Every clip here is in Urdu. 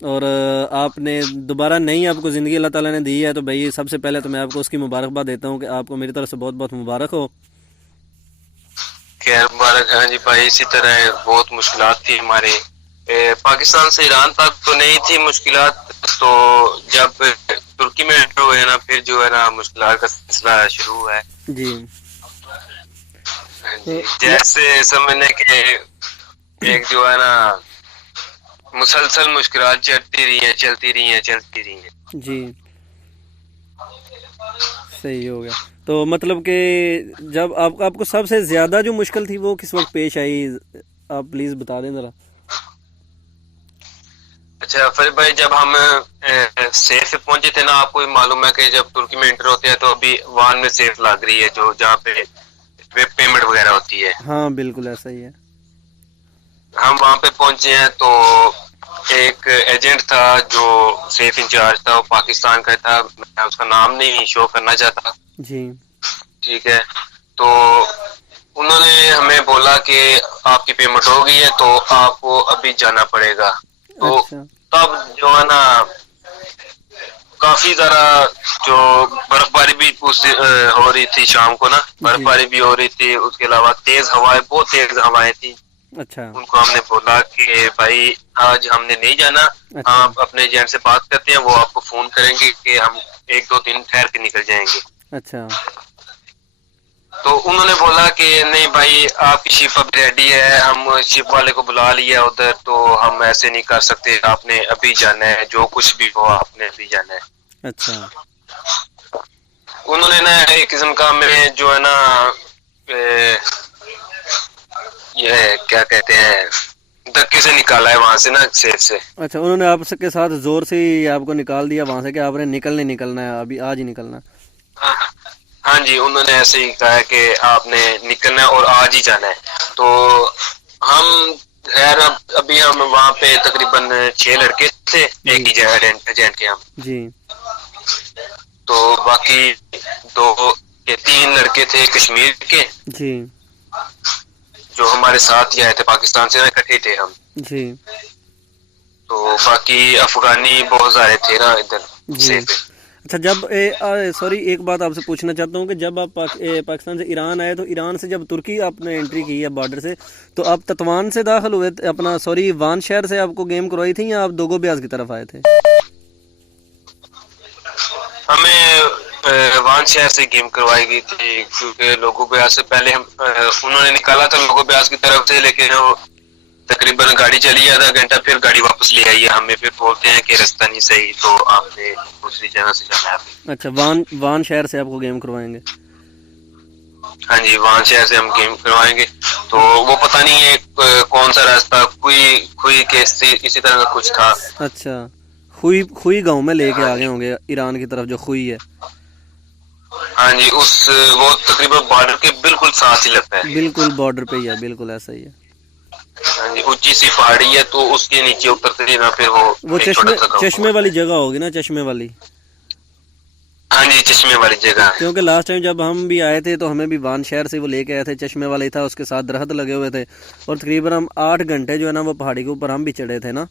اور آپ نے دوبارہ نئی آپ کو زندگی اللہ تعالیٰ نے دی ہے، تو بھائی سب سے پہلے تو میں آپ کو اس کی مبارکباد دیتا ہوں کہ آپ کو میری طرف سے بہت بہت مبارک ہو۔ خیر مبارک۔ ہاں جی بھائی، اسی طرح بہت مشکلات تھی ہمارے پاکستان سے ایران تک تو نہیں تھی مشکلات، تو جب ترکی میں انٹر ہوئے نا پھر جو ہے نا مشکلات کا سلسلہ شروع ہے۔ جی ہاں تو جی، جیسے سمجھنے کے ایک جو ہے نا مسلسل مشکلات چلتی رہی ہیں۔ جی صحیح ہو گیا۔ تو مطلب کہ جب آپ کو سب سے زیادہ جو مشکل تھی وہ کس وقت پیش آئی، آپ پلیز بتا دیں ذرا۔ اچھا پھر بھائی، جب ہم سیف پہ پہنچے تھے نا، آپ کو بھی معلوم ہے کہ جب ترکی میں انٹر ہوتے ہیں تو ابھی وان میں سیف لگ رہی ہے، جو جہاں پہ پیمنٹ وغیرہ ہوتی ہے۔ ہاں بالکل ایسا ہی ہے۔ ہم وہاں پہ پہنچے ہیں تو ایک ایجنٹ تھا جو سیف انچارج تھا، وہ پاکستان کا تھا، میں اس کا نام نہیں شو کرنا چاہتا، جی ٹھیک ہے۔ تو انہوں نے ہمیں بولا کہ آپ کی پیمنٹ ہو گئی ہے تو آپ کو ابھی جانا پڑے گا۔ تو اچھا تب جو ہے نا کافی ذرا جو برف باری بھی ہو رہی تھی، شام کو نا برف جی باری بھی ہو رہی تھی، اس کے علاوہ تیز ہوائیں، بہت تیز ہوائیں تھی۔ اچھا ان کو ہم نے بولا کہ بھائی آج ہم نے نہیں جانا، اچھا آپ اپنے ایجنٹ سے بات کرتے ہیں، وہ آپ کو فون کریں گے کہ ہم ایک دو دن ٹھہر کے نکل جائیں گے۔ اچھا تو انہوں نے بولا کہ نہیں بھائی، آپ کی شپ اب ریڈی ہے، ہم شپ والے کو بلا لیا ادھر، تو ہم ایسے نہیں کر سکتے، آپ نے ابھی جانا ہے، جو کچھ بھی ہو آپ نے ابھی جانا ہے۔ اچھا انہوں نے نا ایک قسم کا میں جو ہے نا یہ کیا کہتے ہیں دھکے سے نکالا ہے وہاں سے نا، سیف سے۔ اچھا انہوں نے آپ کے ساتھ زور سے ہی آپ کو نکال دیا وہاں سے کہ آپ نے نکلنا ہے، ابھی آج ہی نکلنا ہے۔ ہاں جی، انہوں نے ایسے ہی کہا ہے کہ آپ نے نکلنا ہے اور آج ہی جانا ہے۔ تو ہم خیر ابھی ہم وہاں پہ تقریباً 6 لڑکے تھے، جی ایک ہی ایجنٹ کے ہم، جی تو باقی 3 لڑکے تھے کشمیر کے جی جو ہمارے ساتھ ہی آئے تھے، پاکستان سے اکٹھے تھے ہم۔ جی تو باقی افغانی بہت سارے تھے نا ادھر جی سیف۔ اچھا جب سوری ایک بات آپ سے پوچھنا چاہتا ہوں کہ جب آپ پاکستان سے ایران آئے تو ایران سے جب ترکی آپ نے انٹری کی ہے بارڈر سے، تو آپ تطوان سے داخل ہوئے اپنا سوری وان شہر سے آپ کو گیم کروائی تھی یا آپ دوگو بیاز کی طرف آئے تھے؟ ہمیں وان شہر سے گیم کروائی گئی تھی، کیونکہ لوگوں بیاس سے پہلے انہوں نے نکالا تھا لوگوں بیاس کی طرف سے، لیکن وہ تقریباً گاڑی چلی آدھا گھنٹہ، پھر گاڑی واپس لے آئی ہے ہمیں، پھر بولتے ہیں کہ راستہ نہیں صحیح، تو آپ نے دوسری جگہ سے جانا ہے۔ اچھا وان شہر سے آپ کو گیم کروائیں گے؟ ہاں جی، وہاں شہر سے ہم گیم کروائیں گے، تو وہ پتہ نہیں ہے کون سا راستہ، کوئی کیس تھی اسی طرح کا کچھ تھا۔ اچھا خوئی گاؤں میں لے کے ہاں آگے جی، ہوں گے ایران کی طرف جو خوئی ہے؟ ہاں جی، وہ تقریباً بارڈر کے بالکل ساتھ ہی لگتا ہے۔ بالکل بارڈر پہ ہی ہے، بالکل ایسا ہی ہے۔ ہاں جی، اونچی سی پہاڑی ہے، تو اس کے نیچے اترتے ہی نا پھر وہ ایک چھوٹا سا گاؤں چشمے پڑتا والی ہے۔ جگہ ہوگی نا، چشمے والی؟ ہاں جی، چشمے والی جگہ ہے۔ کیونکہ لاسٹ ٹائم جب ہم بھی آئے تھے تو ہمیں بھی وان شہر سے وہ لے کے آئے تھے، چشمے والا ہی تھا، اس کے ساتھ درخت لگے ہوئے تھے، اور تقریباً ہم 8 گھنٹے جو ہے نا وہ پہاڑی کے اوپر ہم بھی چڑھے تھے نا۔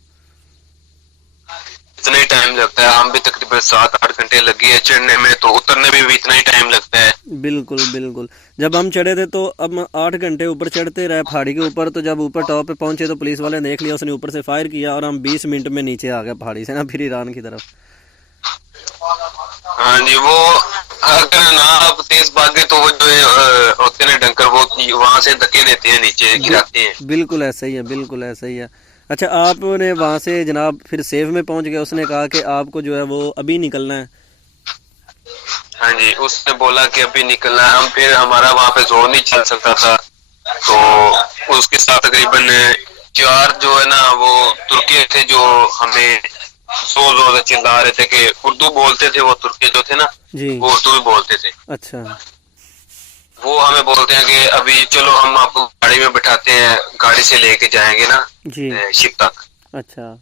اتنا ہی ٹائم لگتا ہے، ہم بھی تقریباً 7-8 گھنٹے لگے ہیں چڑھنے میں، تو اترنے میں بھی اتنا ہی ٹائم لگتا ہے۔ بالکل بالکل جب ہم چڑھے تھے تو اب 8 گھنٹے اوپر چڑھتے رہے پہاڑی کے اوپر، تو جب اوپر ٹاپ پہ پہنچے تو پولیس والے نے دیکھ لیا، اس نے اوپر سے فائر کیا اور ہم 20 منٹ میں نیچے آ گئے پہاڑی سے نا، پھر ایران کی طرف۔ ہاں جی، وہ اگر نہ آپ تیز بھاگے تو وہ جو ہوتے ہیں ڈنکر، وہ وہاں سے دھکے دیتے ہیں، نیچے گراتے ہیں۔ بالکل ایسا ہی ہے، بالکل ایسا ہی ہے۔ اچھا آپ نے وہاں سے جناب پھر سیف میں پہنچ گئے، اس نے کہا کہ آپ کو جو ہے وہ ابھی نکلنا ہے؟ ہاں جی، اس نے بولا کہ ابھی نکلنا ہے، ہم پھر ہمارا وہاں پہ زور نہیں چل سکتا تھا، تو اس کے ساتھ تقریباً 4 جو ہے نا وہ ترکی تھے جو ہمیں زور سے چلا رہے تھے، کہ اردو بولتے تھے، وہ ترکی جو تھے نا جی وہ اردو بھی بولتے تھے۔ اچھا وہ ہمیں بولتے ہیں کہ ابھی چلو ہم آپ کو گاڑی میں بٹھاتے ہیں، گاڑی سے لے کے جائیں گے نا جی شپ تک۔ اچھا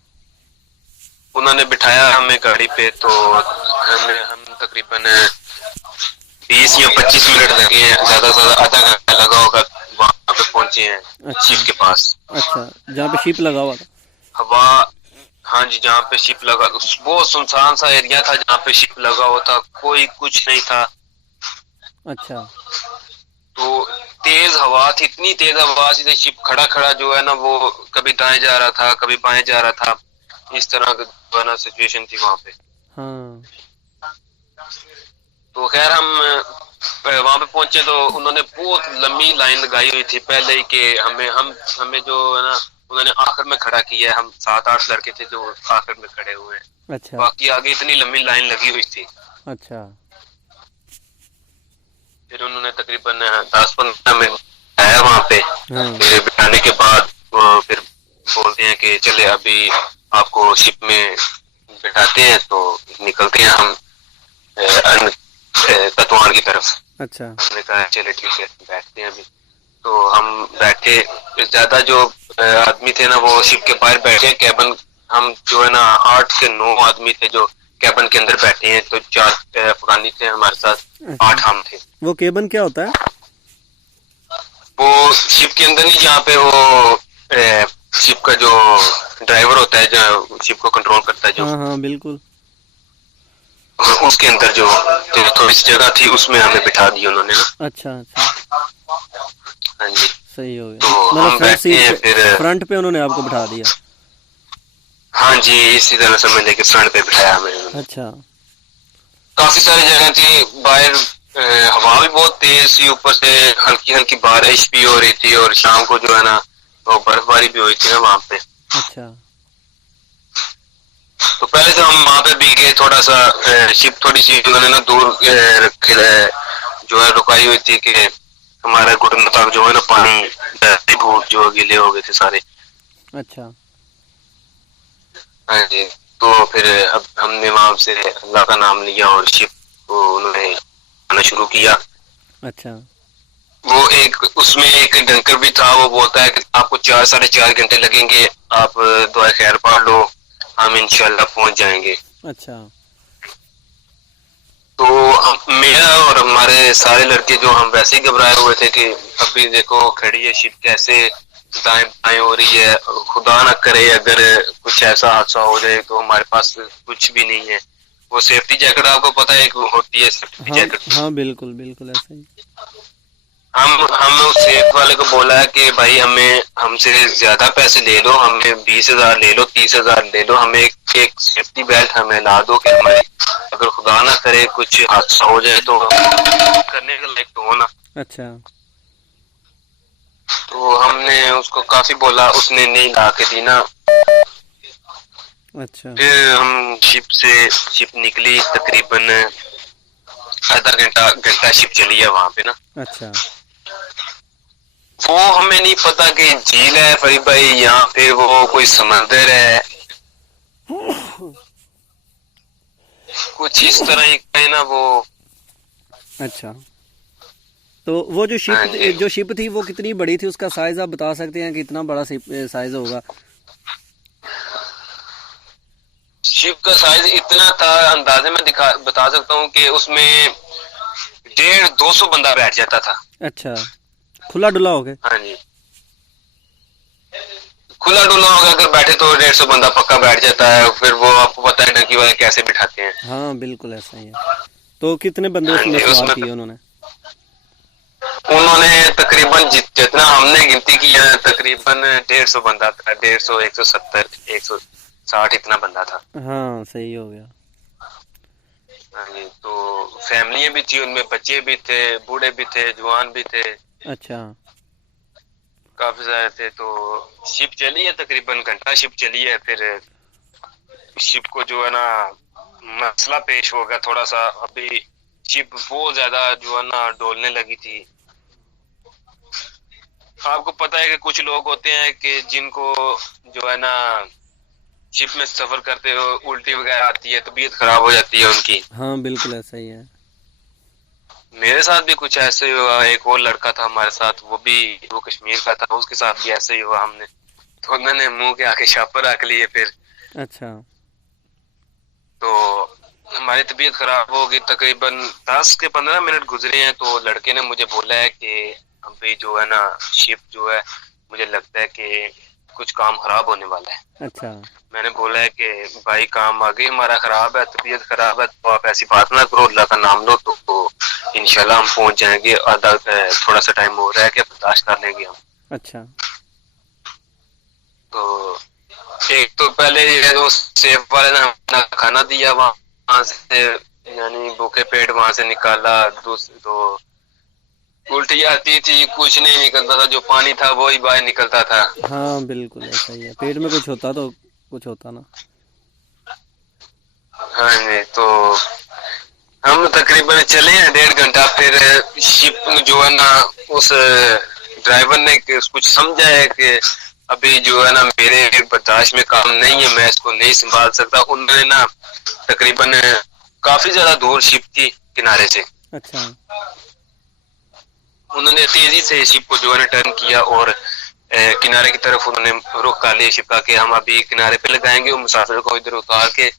انہوں نے بٹھایا ہمیں گاڑی پہ، تو ہم تقریباً 20 یا 25 منٹ لگے ہیں، زیادہ سے زیادہ آدھا گھنٹہ لگا ہوگا، وہاں پہ پہنچے ہیں اچھا شپ کے پاس۔ اچھا جہاں پہ شپ لگا ہوا تھا؟ ہوا ہاں جی جہاں پہ شپ لگا وہ سنسان سا ایریا تھا جہاں پہ شپ لگا ہوا تھا, کوئی کچھ نہیں تھا. اچھا تو تیز ہوا تھی, اتنی تیز ہوا تھی, شپ کھڑا کھڑا جو ہے نا وہ کبھی دائیں جا رہا تھا کبھی بائیں جا رہا تھا, اس طرح کا نا سچویشن تھی وہاں پہ. ہاں تو خیر ہم وہاں پہ پہنچے تو انہوں نے بہت لمبی لائن لگائی ہوئی تھی پہلے ہی کہ ہمیں جو ہے نا انہوں نے آخر میں کھڑا کیا ہے. ہم 7-8 لڑکے تھے جو آخر میں کھڑے ہوئے ہیں, اچھا باقی آگے اتنی لمبی لائن لگی ہوئی تھی. اچھا پھر انہوں نے تقریباً 10-15 منٹ آیا وہاں پہ, ہاں پھر بٹھانے کے بعد وہ پھر بولتے ہیں کہ چلے ابھی آپ کو شپ میں بٹھاتے ہیں تو نکلتے ہیں ہم تتوان کی طرف. اچھا ہم نے کہا چلے ٹھیک ہے بیٹھتے ہیں ابھی. تو ہم بیٹھے, زیادہ جو آدمی تھے نا وہ شپ کے باہر بیٹھے کیبن. ہم جو ہے نا 8 سے 9 آدمی تھے جو کیبن کے اندر بیٹھے ہیں, تو 4 افغانی تھے ہمارے ساتھ, اچھا 8 ہم تھے. وہ کیبن کیا ہوتا ہے؟ وہ شپ کے اندر نہیں, جہاں پہ وہ شپ کا جو ڈرائیور ہوتا ہے جو شپ کو کنٹرول کرتا ہے, جو ہاں ہاں بالکل. اس کے اندر جو تھوڑی سی جگہ تھی اس میں ہمیں بٹھا دی انہوں نے نا. اچھا اچھا ہاں جی صحیح ہو گیا, تو مطلب ہم فرنٹ بیٹھتے سیٹ ہیں پہ, پھر. فرنٹ پہ انہوں نے آپ کو بٹھا دیا. ہاں جی اسی طرح سمجھ لے کہ فرنٹ پہ بٹھایا ہمیں. اچھا کافی ساری جگہ تھی باہر, ہوا بھی بہت تیز تھی, اوپر سے ہلکی ہلکی بارش بھی ہو رہی تھی, اور شام کو جو ہے نا تو برف باری بھی ہوئی تھی نا وہاں پہ. اچھا تو پہلے تو ہم وہاں پہ بھی گئے, تھوڑا سا شپ تھوڑی سی انہوں نے نا دور رکھے جو ہے رکائی ہوئی تھی کہ ہمارے گھٹن تک جو ہے نا پانی بھوٹ جو گیلے ہو گئے تھے سارے. اچھا ہاں جی تو پھر اب ہم نے وہاں سے اللہ کا نام لیا اور شپ کو انہوں نے آنا شروع کیا. اچھا وہ اس میں ایک ڈنکر بھی تھا, وہ بولتا ہے کہ آپ کو 4-4.5 گھنٹے لگیں گے, آپ دعائے خیر پڑھ لو, ہم انشاءاللہ پہنچ جائیں گے. اچھا تو میرا اور ہمارے سارے لڑکے جو ہم ویسے ہی گھبرائے ہوئے تھے کہ ابھی دیکھو کھڑی ہے شپ, کیسے دائیں بائیں ہو رہی ہے, خدا نہ کرے اگر کچھ ایسا حادثہ ہو جائے تو ہمارے پاس کچھ بھی نہیں ہے. وہ سیفٹی جیکٹ آپ کو پتا ہے ایک ہوتی ہے سیفٹی ہاں جیکٹ. ہاں بالکل بالکل ایسا ہی. ہم اس سیف والے کو بولا ہے کہ بھائی ہم سے زیادہ پیسے لے لو, ہمیں 20,000 لے لو, 30,000 لے لو, ہمیں ایک سیفٹی بیلٹ ہمیں لا دو کہ ہماری اگر خدا نہ کرے کچھ حادثہ ہو جائے تو کرنے کا لائق تو ہونا. اچھا تو ہم نے اس کو کافی بولا, اس نے نہیں لا کے دی نا. اچھا پھر ہم شپ نکلی, تقریباً آدھا گھنٹہ شپ چلی ہے وہاں پہ نا. اچھا وہ ہمیں نہیں پتا کہ جھیل ہے فریب بھائی, یہاں پہ وہ کوئی سمندر ہے, کچھ اس طرح ہی ہے نا وہ. اچھا تو وہ ہاں جی جو شپ تھی وہ کتنی بڑی تھی, اس کا سائز آپ بتا سکتے ہیں کہ کتنا بڑا سائز ہوگا؟ شپ کا سائز اتنا تھا, اندازے میں بتا سکتا ہوں کہ اس میں 150-200 بندہ بیٹھ جاتا تھا. اچھا کھلا ڈلا ہو گیا. ہاں جی کھلا ڈلا ہوگا, اگر بیٹھے تو 150 بندہ پکا بیٹھ جاتا ہے. پھر وہ آپ کو پتا ہے ڈنکی والے کیسے بٹھاتے ہیں. ہاں بالکل ایسا ہی ہے. تو کتنے بندے ہاں اس میں جی سوار کیے انہوں نے؟ انہوں نے تقریباً جتنا ہم نے گنتی کی ہے تقریباً 150 بندہ تھا, 150, 170, 160 اتنا بندہ تھا. ہاں صحیح ہو گیا. ہاں جی تو فیملیاں بھی تھی, ان میں بچے بھی تھے, بوڑھے بھی تھے, جوان بھی تھے, اچھا کافی سارے تھے. تو شپ چلی ہے تقریباً گھنٹہ شپ چلی ہے. پھر شپ کو جو ہے نا مسئلہ پیش ہو گیا تھوڑا سا, ابھی شپ بہت زیادہ جو ہے نا ڈولنے لگی تھی. آپ کو پتا ہے کہ کچھ لوگ ہوتے ہیں کہ جن کو جو ہے نا شپ میں سفر کرتے ہو الٹی وغیرہ آتی ہے, طبیعت خراب ہو جاتی ہے ان کی. ہاں بالکل ایسا ہی ہے. میرے ساتھ بھی کچھ ایسے ہی ہوا. ایک اور لڑکا تھا ہمارے ساتھ, وہ کشمیر کا تھا, اس کے ساتھ بھی ایسے ہی ہوا. ہم نے تو میں نے منہ کے آگے شاپر رکھ لیے. پھر اچھا تو ہماری طبیعت خراب ہوگی, تقریباً 10 سے 15 منٹ گزرے ہیں. تو لڑکے نے مجھے بولا ہے کہ ابھی جو ہے نا شپ جو ہے مجھے لگتا ہے کہ کچھ کام خراب ہونے والا ہے. اچھا میں نے بولا ہے کہ بھائی کام آگے ہمارا خراب ہے, طبیعت خراب ہے, تو آپ ایسی بات نہ کرو, اللہ کا نام لو, تو انشاءاللہ ہم پہنچ جائیں گے. آدھا تھوڑا سا ٹائم ہو رہا ہے کہ برداشت کر لیں گے ہم. اچھا تو ایک تو پہلے اس سیف والے نے ہمیں کھانا دیا, وہاں سے یعنی بھوکے پیٹ وہاں سے نکالا. دوسری تو الٹی آتی تھی, کچھ نہیں نکلتا تھا, جو پانی تھا وہی باہر نکلتا تھا. ہاں بالکل ایسا ہی ہے, پیٹ میں کچھ ہوتا تو کچھ ہوتا نا. ہاں جی, تو ہم تقریباً چلے ہیں 1.5 گھنٹہ. پھر شپ جو ہے نا اس ڈرائیور نے کچھ سمجھا ہے کہ ابھی جو ہے نا میرے برداشت میں کام نہیں ہے, میں اس کو نہیں سنبھال سکتا. انہوں نے نا تقریباً کافی زیادہ دور شپ تھی کنارے سے, اچھا انہوں نے تیزی سے شپ کو جو ہے نا ٹرن کیا اور کنارے کی طرف انہوں نے رخ کر لیا شپ کا کہ ہم ابھی کنارے پہ لگائیں گے, مسافر کو ادھر اتار کے